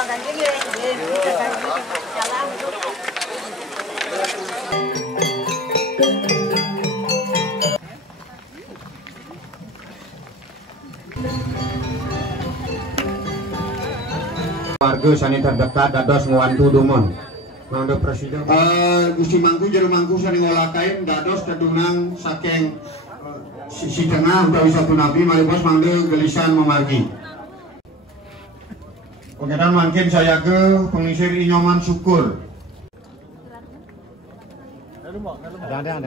Warga sani terdekat dados ngewantu dumon. Mangga presiden. Gusti mangku jero mangku sani ngolakain dados tedunang saking si tengah utawi satu nabi mari bos mangga gelisan memargi. Pengedan mungkin saya ke pengisir Inyoman Syukur. Dandeng.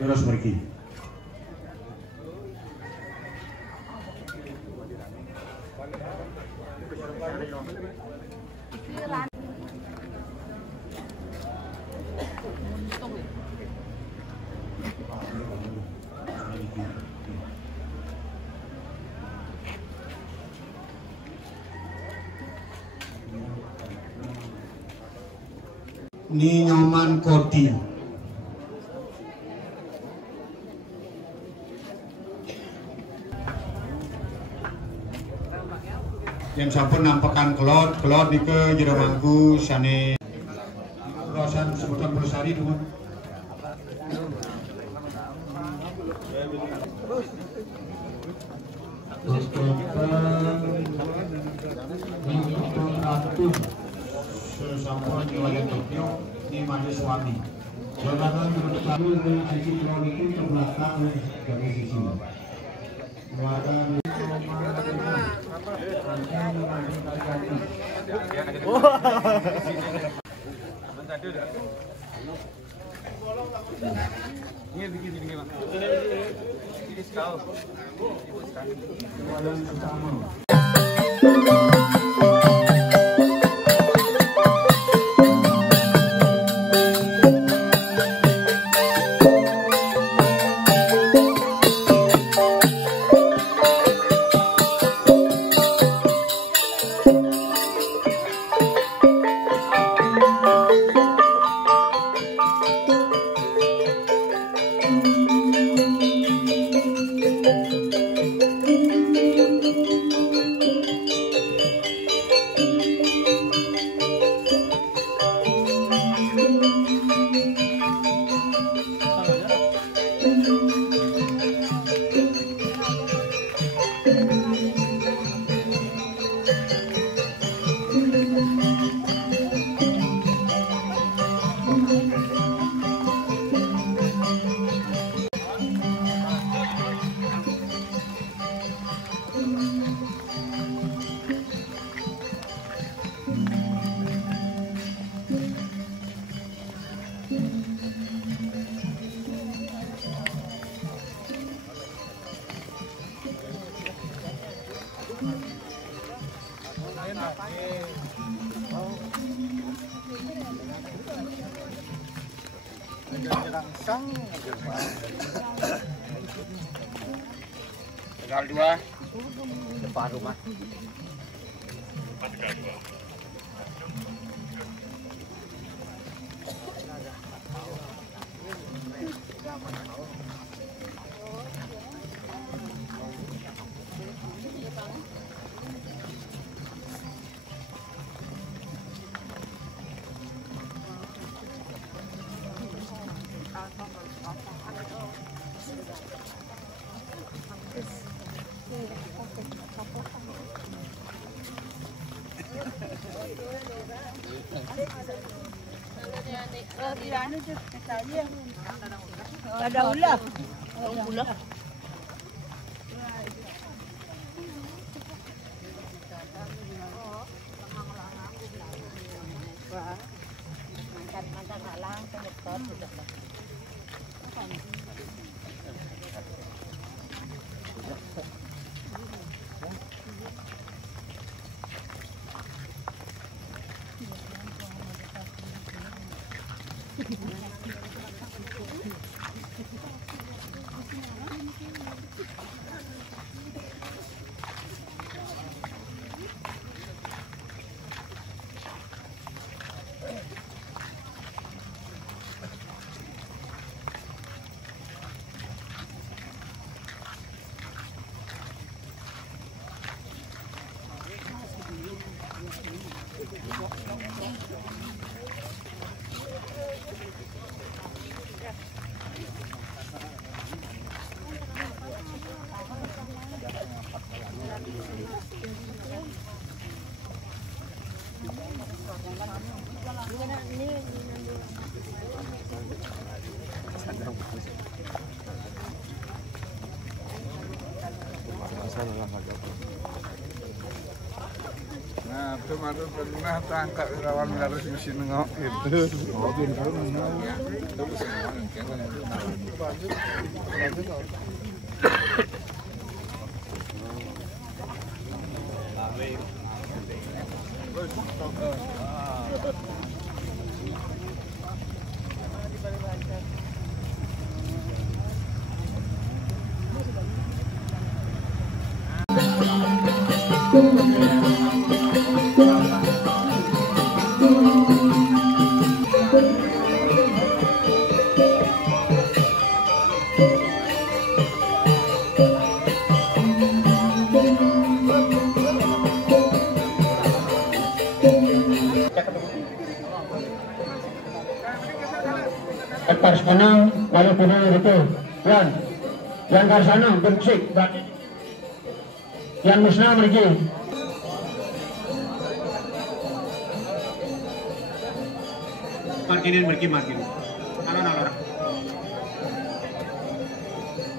Terus pergi. Ni Nyoman Koti. Yang sampun nampakan kelot nike jero mangku sane rosan sebutan Bersari dulu. Sampun di wilayah Tokyo di Maheswati. Jabatan menurut kami dari sisi kronik itu ke belakang dari sisi. Ini begini Mas. Ini sekali. Tegal 2 depan rumah. Tegal 2. Ada ulah. Ulah. Mantan halang penyetor sudah. Nah, itu pernah tangkap rawan harus mesin ngok itu. Pas menang lalu punya itu yang karsana bersik yang musnah mereka markinin markin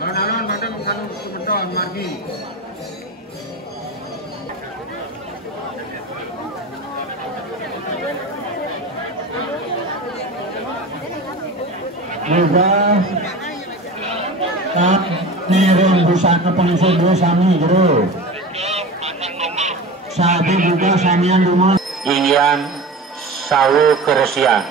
alon pada mengandung sumedon marki Juga nirim busana pengisi dua sami jero. Sabi juga samian rumah. Iyan sawu keresian.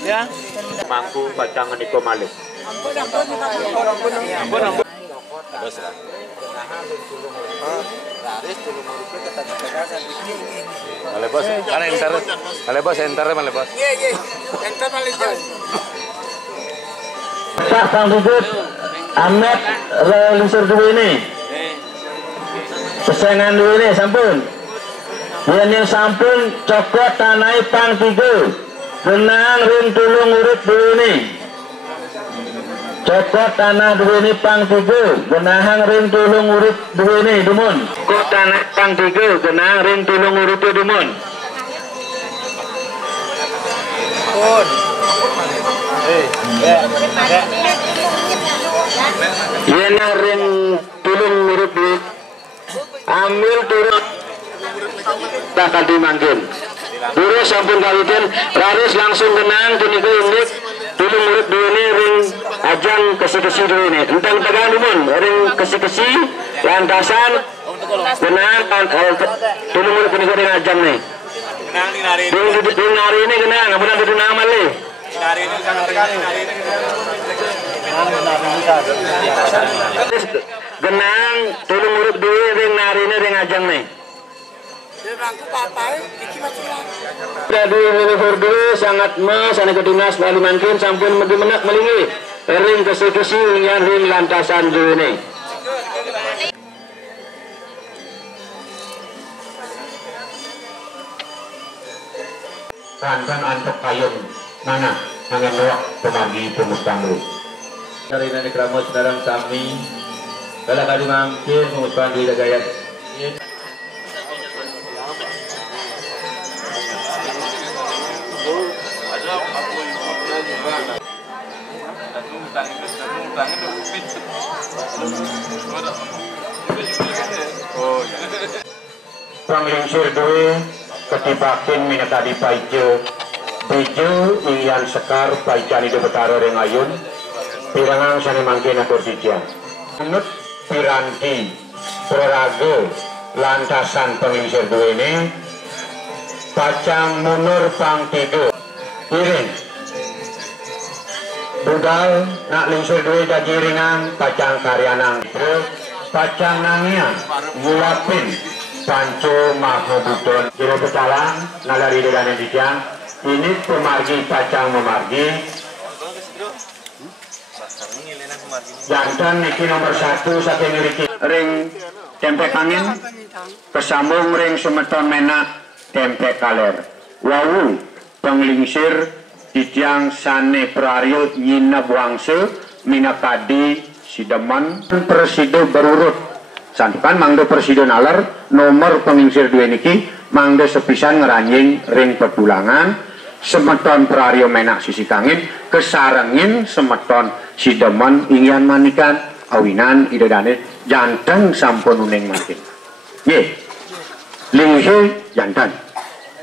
Ya. Mangku bacangan iko malih. Ampun. Terus lah. Male bos, kan enter. Male bos enter male bos. Iya. Enter paling jauh. Sah Kang Bubut, Ahmed relisur dulu ini. Sesengan dulu ini sampun. Yang sampun cokot tanai pang 3. Genang ring tulung urut dulu ini. Cokot tanah dulu ini pang 3. Genahang ring tulung urut dulu ini dumun. Kok tanah pang 3. Genang ring tulung urut dumun. Yena ring tulung urut dulu. Ambil turut tak dimanggil. Terus sampun kaliten raris langsung genang punika unik tulung urut dulu ini ring ajang kesi-kesi dulu ini. Entang tegang dumun ring kesi-kesi lantasan genang tulung urut punika ring ajang nih. Ring nari ini genang, ampun itu nama le. Nari ini sangat tegang nari ini. Genang tulung urut dulu ring nari ini ring ajang nih. Dia rangku papai, iki macam Dari leluhur dulu sangat mas ane kedunas bali mangkin sampun menak melingi ring kesekusi yang ring lantasan ini. Rantan antuk payung mana nangan luak pemagi pemusbang lu. Dari nani keramat sekarang kami kalau kali mangkin pemusbang di Dagayat. Panglingsir due ketibakin minatadi paijo bejo ilian sekar paijan itu betaro ring ayun pirangang sani mangkin atur dijang menurut piranti praraga lantasan panglingsir due ini pacang munur pang tiga iring budal nak lingsir due jadi ringan pacang karyanang pacang nangian ngulapin Panco Mahmududon Jero Pecalang nalari dengan dijang ini pemargi pacang memargi jantan niki nomor 1 saking ngriki ring tempe angin kesambung ring semeton menak tempe kaler wawu penglingsir dijang sane prario nyina buangse minakadi sideman presido berurut santukan mangdo presido nalar nomor pengingsir dua niki mangdo sepisan ngeranjing ring petulangan semeton prario menak sisi kangin kesarengin semeton sideman ingin manikan awinan idedane jantan sampun uneng makin ye linghe jantan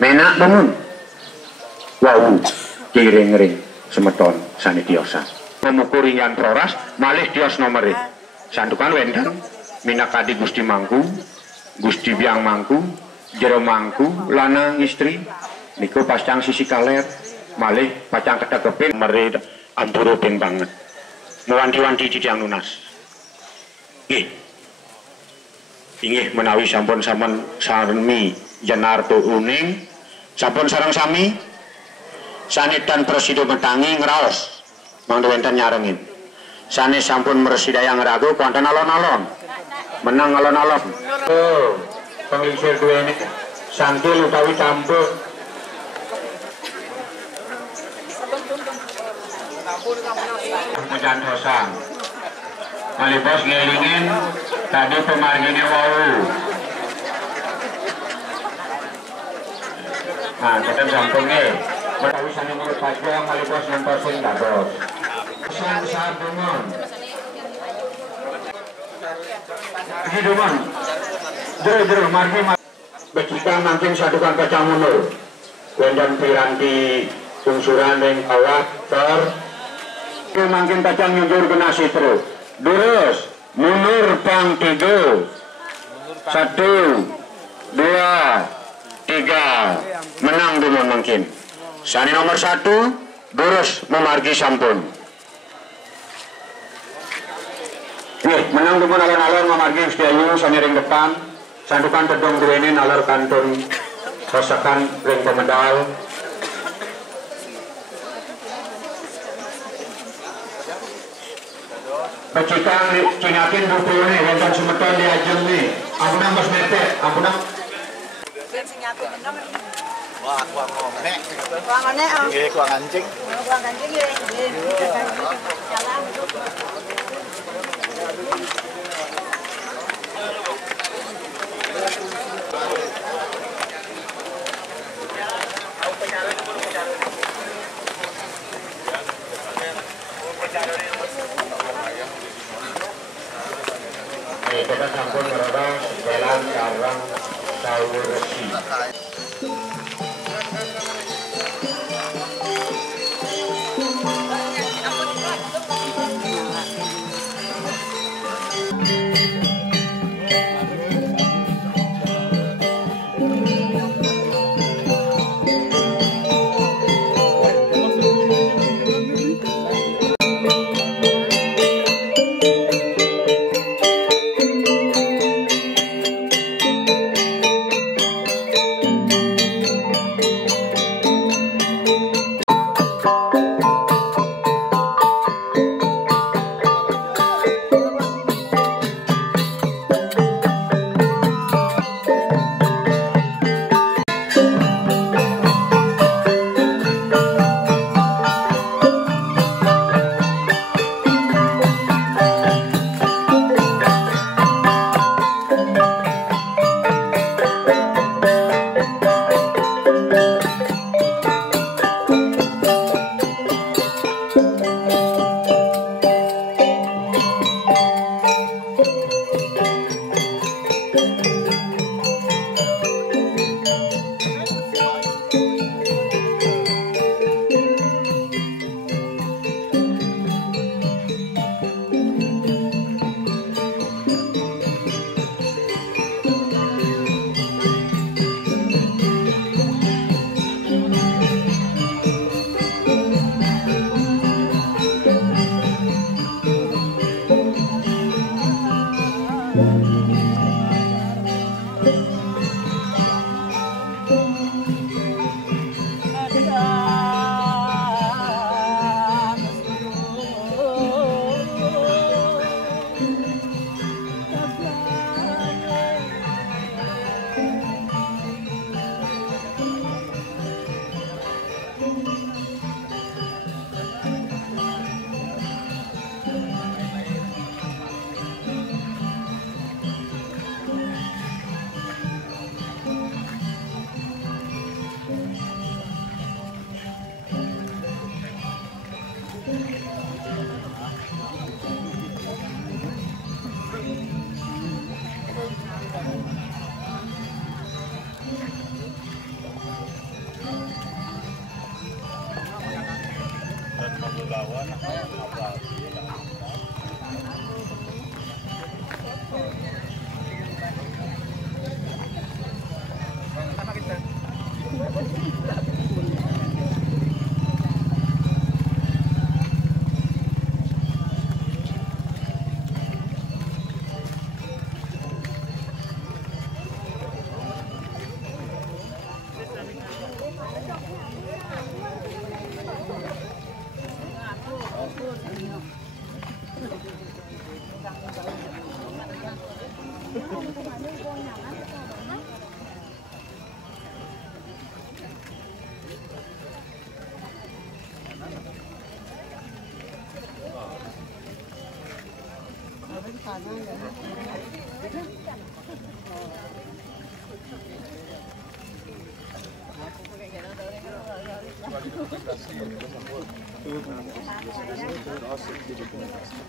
menak bangun wau kiring-ring semeton sanitiosa memukur ingin proras malih tios nomor santukan wendang minakadi Gusti Mangku, Gusti Biang Mangku, Jero Mangku, lanang istri, niku pasang sisi kaler, malih pacang kedekepin merid ampurutin banget. Mewanti-wanti cidang lunas. Inggih menawi sampun sarmi Janarto uning, sampun sareng sami, sanitan presido metangi ngeraos, mangdo enten nyarengin. Sanes sampun meresidayang ragu konten alon-alon. Menang alon-alon. Oh, pengingsir dua ini santil utawi campur. Mencantosan. Kali bos ngelingin tadi pemargine wau. Nah, kita sampungnya. Betawi sani mulut saja kali bos nentosin dah bos. San sarbungan. Hidupan, jero margi becikang mangking sadukan kacang munur, wendan piranti fungsuran yang awak ter, mangking kacang nyunjur kena sitro, durus munur pang 3, 1, 2, 3, menang dumon mangkin, sani nomor 1, durus memargi sampun. Menang dumon alon-alon memargi setiayu sani ring depan sandukan pedong dua ini nalar kantun rasakan ring pemedal pecikang cinyakin buku ini rentan semeton di ajeng nih ampunang bos mete ampunang kuang ngomnek Kuang ngomnek kuang anjing ya jalan kita sampun merorong jalan karang Sawur Resi.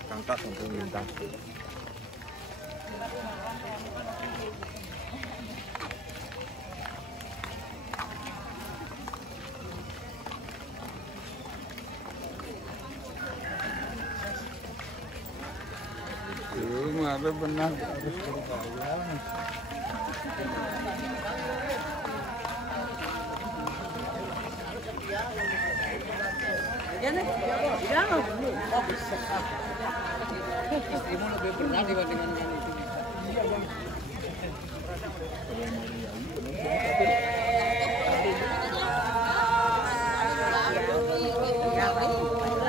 Angkat untuk minta. Ada benar harus berbayar. Ya nih, ya loh. Istrimu lebih benar dibandingkan yang itu.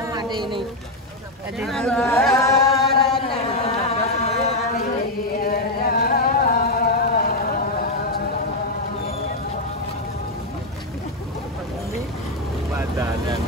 Ada ini. Ada Badanan.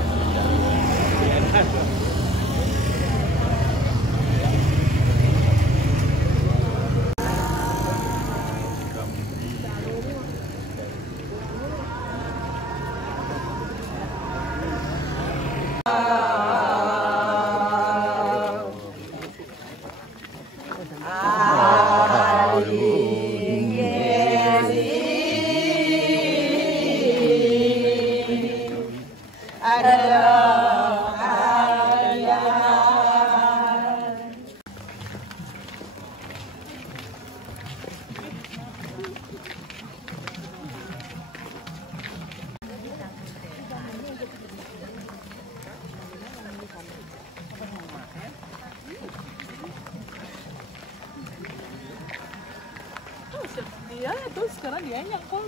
Dia itu sekarang dia nyangkul.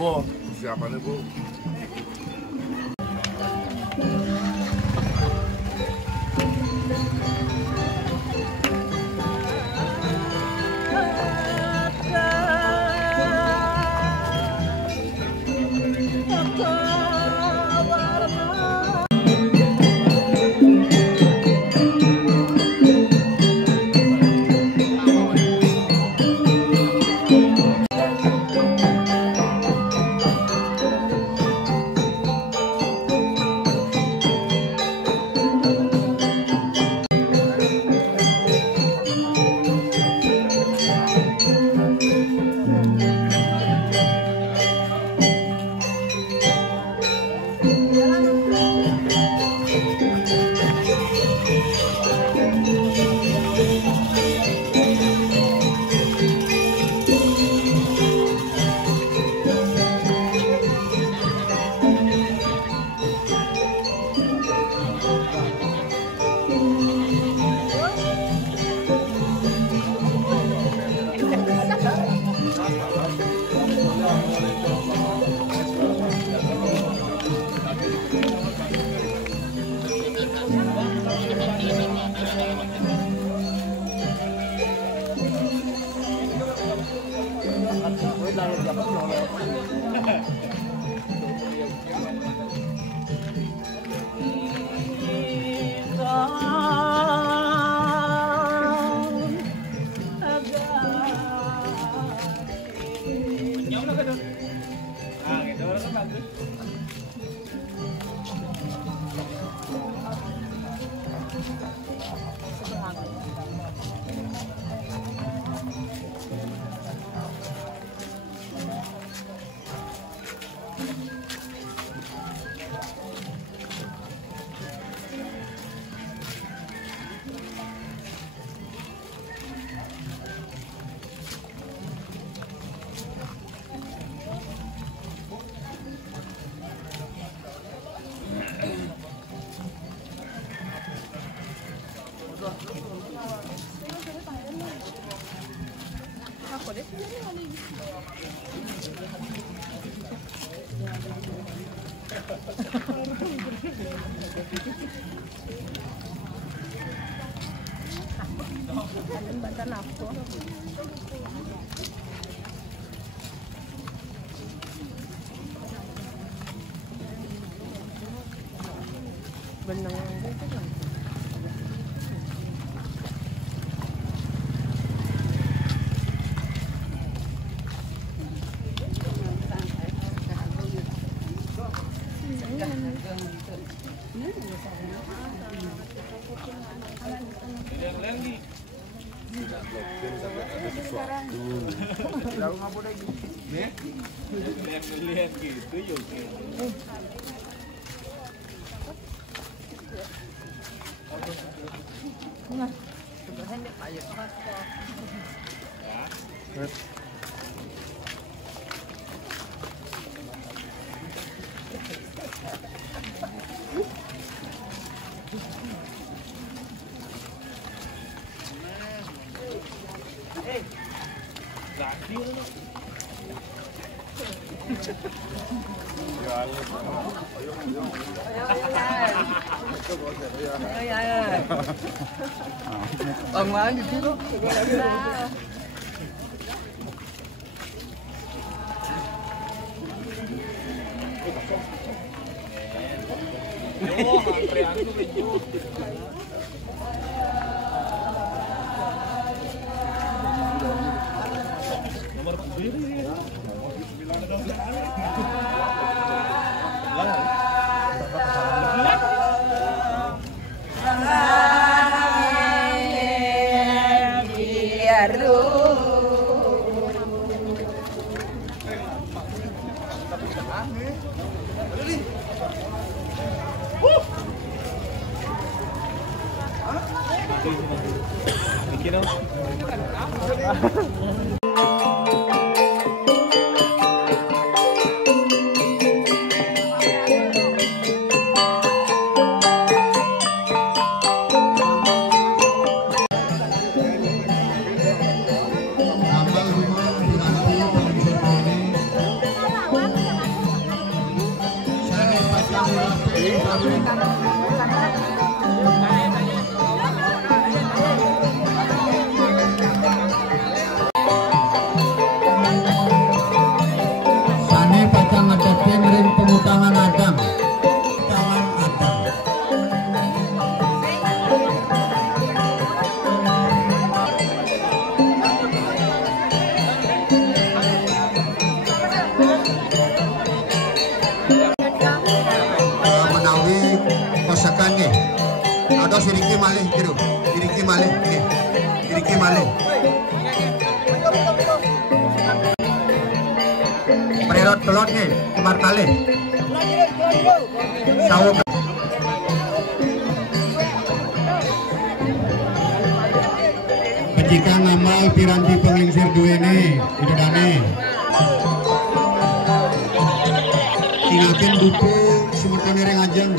Bu, persiapannya Bu. Lihat gitu juga. Bang di situ. Oh, antrean tuh keju. Nomor 9. Ados diriki malih kiru, diriki malih, diriki malih. Pererot pelot nih, kemar malih. Sawo. Ketika ngamal piranti penglingsir duwene, itu dane. Ingatin duku semertane reng ajeng.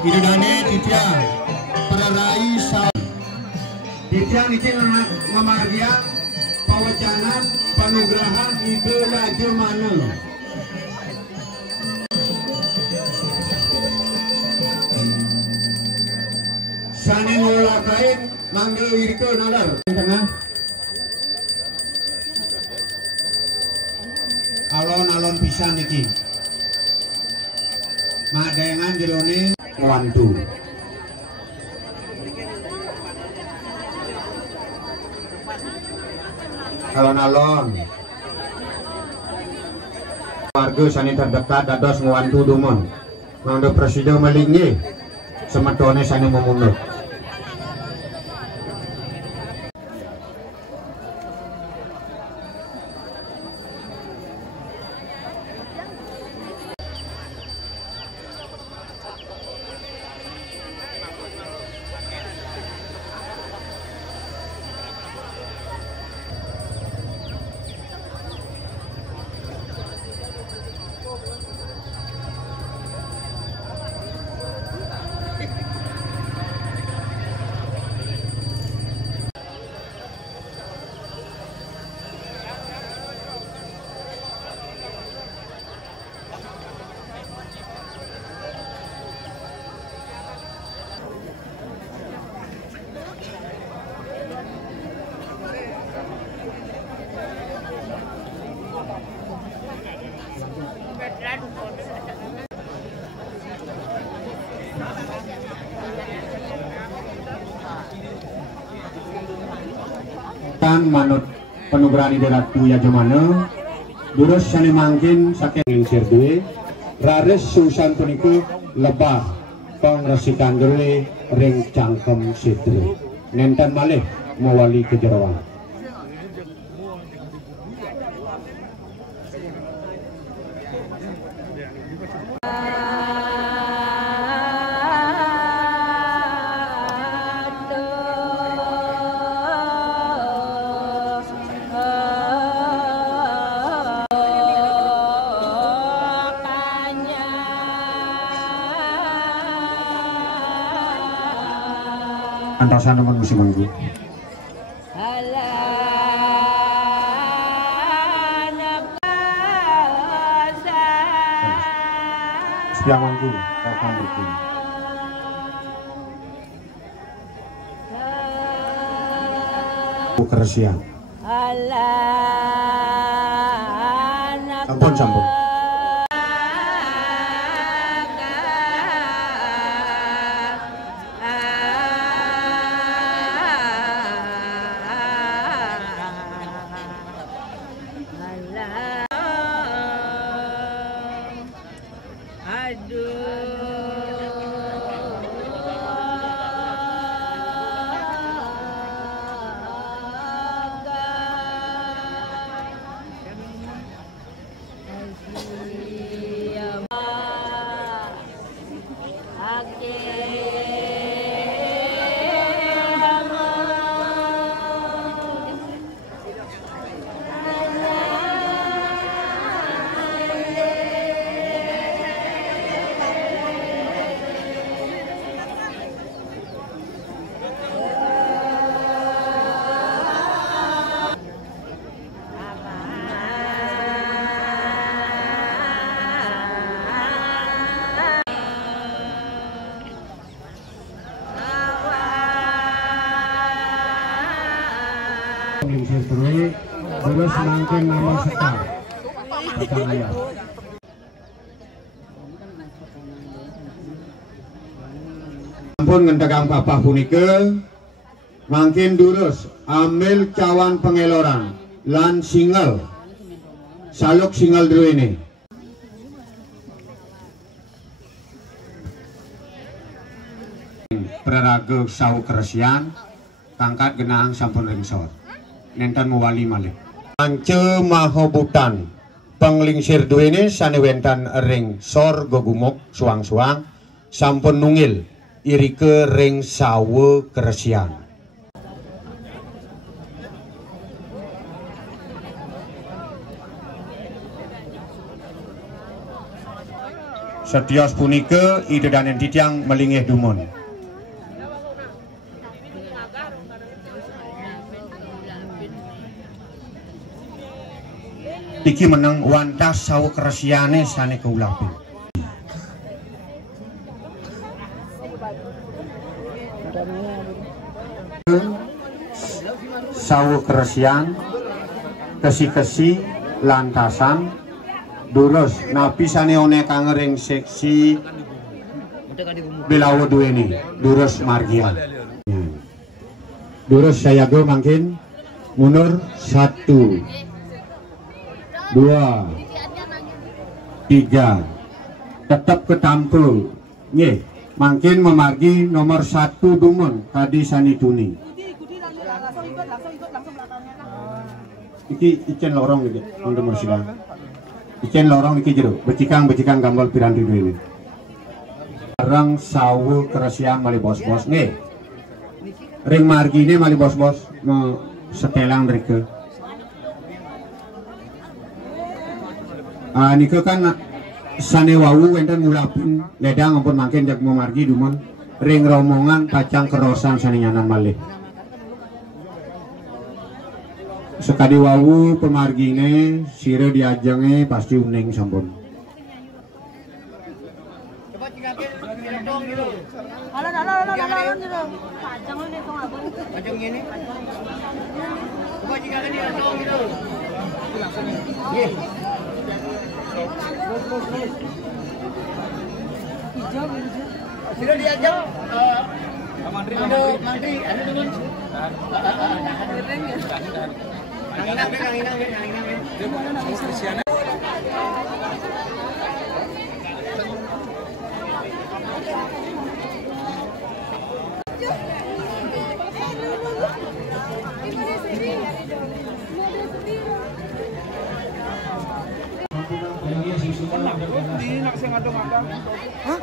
Idudane titya perarai sah titya niki ngamargian pawacanan panugrahan ide laju mana sani ngolah kain manggil wiriko nalar tengah saniki. Madengan jerone wantu. Alon-alon. Warga sani terdekat dados ngwantu dumon. Mangdo presiden melingi semetone sani memunut. Kan manut penugrani deratu ya jemana durus sani mangkin saking lingsir duwe rares susan puniku lebah pengresikan duwe ring cangkem sidre nenten malih mewali kejerawan. Antasan nomor musim manggu. Sepiang manggu, akan berkini. Keresian. Sampun sampun. Lingsir terus, terus mangkin nama sekar. Sekar ayat. Ampun ngentegang papa punika, mangkin durus ambil cawan pengeloran lan single, saluk single dulu ini. Praraga sawu keresian, tangkat genang sampun ringsor. Nenten mewali malih. Ance mahobutan penglingsir duwene sane wentan ring sor gogumuk suang-suang sampun nungil irike ring sawe keresian. Setios punika idedanen titiang melingih dumun. Iki meneng wantas sawu keresiane sane keulapin. Sawu keresian, kesi-kesi, lantasan, Durus napisane one kangering seksi Belawo dua ini Durus Margia. Durus saya go makin mundur 1 2 3 tetap ketampul nggih makin memargi nomor 1 Dumon tadi Sanituni iki icen lorong iki nomor silang icen lorong iki jero becikang gambol piranti ini barang sawu kerasian mali bos-bos nggih ring margi ini mali bos-bos setelang mereka niko kan sanewawu enten ngulapin ledang ampun makin jak mau margi dumon ring romongan pacang kerosan saninyanan malih sekadi wawu pemargine sire diajenge pasti uning sampun Sudah diajak Mantri ada teman. Hah?